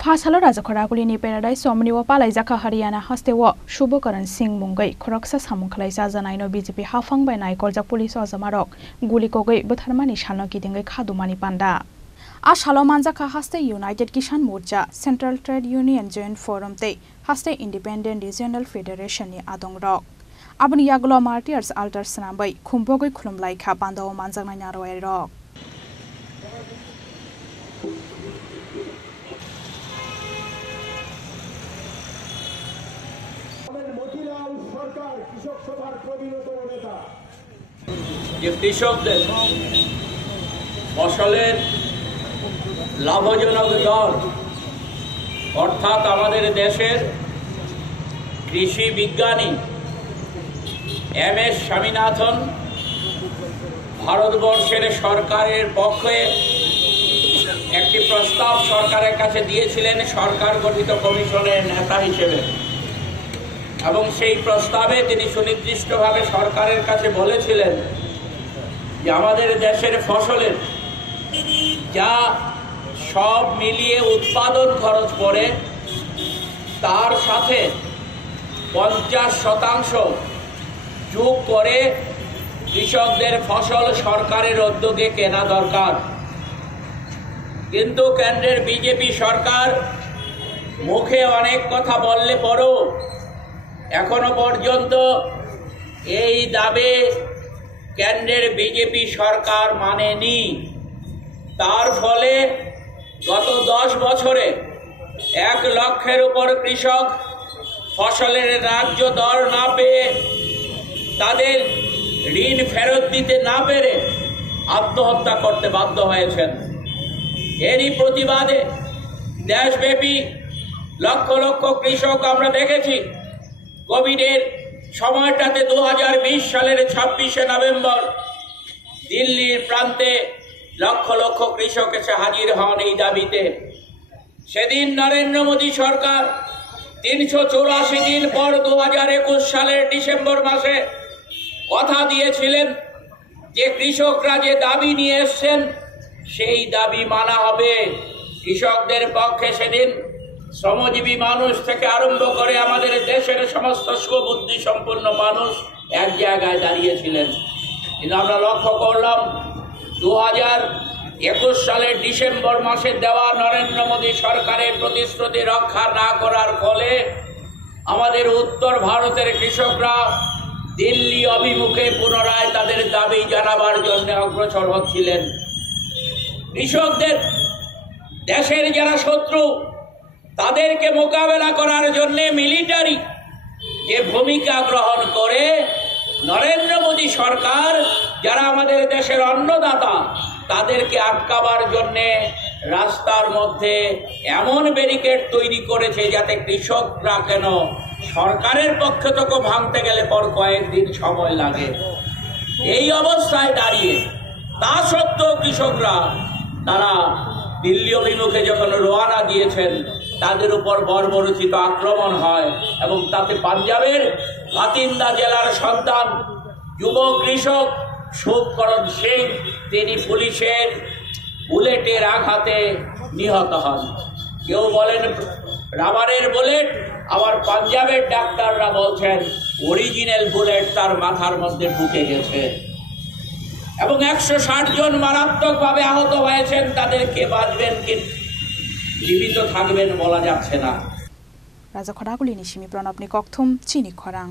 फासालो राजाखरागुलिनि पेराडाइज समनिव पालाइजाखा हरियाना हास्तेव शुभकरण सिंह मुंगै खरकसा सामुखलाइजा जानायनो बीजेपी हाफांबाय नायकलजा पुलिस अजमारक गुलिकोगै बुथारमानि सालनो गिदिंगै खादुमानि पान्डा आसालो मानजाखा हास्ते United Kisan Morcha central trade union joint forum ते हास्ते इंडिपेंडेंट रिजनल फेडरेशन नि आदंरक आबनि यागलो मार्टियर्स अल्टर्स नामै खुम्बोगै खुलुमलाइखा पान्डाव मानजानाय नारवायरक কৃষকদের ফসলের লাভজনক দর অর্থাৎ আমাদের দেশের কৃষি বিজ্ঞানী MS স্বামীনাথন ভারতবর্ষের সরকারের পক্ষে একটি প্রস্তাব সরকারের কাছে দিয়েছিলেন সরকার গঠিত কমিশনের নেতা হিসেবে এবং সেই প্রস্তাবে তিনি সুনির্দিষ্টভাবে সরকারের কাছে বলেছিলেন যে আমাদের দেশের ফসলের যা সব মিলিয়ে উৎপাদন খরচ পড়ে তার সাথে 50% যোগ করে কৃষকদের ফসল সরকারের উদ্যোগে কেনা দরকার। কিন্তু কেন্দ্রের বিজেপি সরকার মুখে অনেক কথা বললে পরও এখনো পর্যন্ত এই দাবি কেন্দ্রের বিজেপি সরকার মানেনি। তার ফলে গত 10 বছরে 1 লক্ষের উপর কৃষক ফসলের ন্যায্য দর না পেয়ে তাদের ঋণ ফেরত দিতে না পেরে আত্মহত্যা করতে বাধ্য হয়েছেন। এরই প্রতিবাদে দেশব্যাপী লক্ষ লক্ষ কৃষক আমরা দেখেছি কোভিডের সময়টাতে 2020 সালের 26শে নভেম্বর দিল্লির প্রান্তে লক্ষ লক্ষ কৃষক এসে হাজির হন এই দাবিতে। সেদিন নরেন্দ্র মোদী সরকার 384 দিন পর 2021 সালের ডিসেম্বর মাসে কথা দিয়েছিলেন যে কৃষকরা যে দাবি নিয়ে এসেছেন সেই দাবি মানা হবে। কৃষকদের পক্ষে সেদিন শ্রমজীবী মানুষ থেকে আরম্ভ করে আমাদের দেশের সমস্ত সুবুদ্ধি সম্পন্ন মানুষ এক জায়গায় দাঁড়িয়েছিলেন। কিন্তু আমরা লক্ষ্য করলাম 2021 সালের ডিসেম্বর মাসে দেওয়া নরেন্দ্র মোদী সরকারের প্রতিশ্রুতি রক্ষা না করার ফলে আমাদের উত্তর ভারতের কৃষকরা দিল্লি অভিমুখে পুনরায় তাদের দাবি জানাবার জন্য অগ্রসর হচ্ছিলেন। কৃষকদের দেশের যারা শত্রু তাদেরকে মোকাবেলা করার জন্য মিলিটারি যে ভূমিকা গ্রহণ করে নরেন্দ্র মোদী সরকার যারা আমাদের দেশের অন্নদাতা তাদেরকে আটকাবার জন্য রাস্তার মধ্যে এমন ব্যারিকেড তৈরি করেছে যাতে কৃষকরা কেন সরকারের পক্ষ থেকে ভাঙতে গেলে পর কয়েকদিন সময় লাগে। এই অবস্থায় দাঁড়িয়ে তা সত্ত্বেও কৃষকরা তারা দিল্লি অভিমুখে যখন রওনা দিয়েছেন তাদের উপর বর্বরোচিত আক্রমণ হয় এবং তাতে পাঞ্জাবের বাতিন্দা জেলার সন্তান যুব কৃষক শুভকরণ সিং তিনি পুলিশের বুলেটের আঘাতে নিহত হন। কেউ বলেন রাবারের বুলেট, আবার পাঞ্জাবের ডাক্তাররা বলছেন অরিজিনাল বুলেট তার মাথার মধ্যে ঢুকে গেছে এবং 160 জন মারাত্মকভাবে আহত হয়েছেন। তাদেরকে বাঁচবেন কি জীবিত থাকবেন বলা যাচ্ছে না। রাজাখরাগুলিনি সিমি প্রণব নিকথুম চিনি খরাং।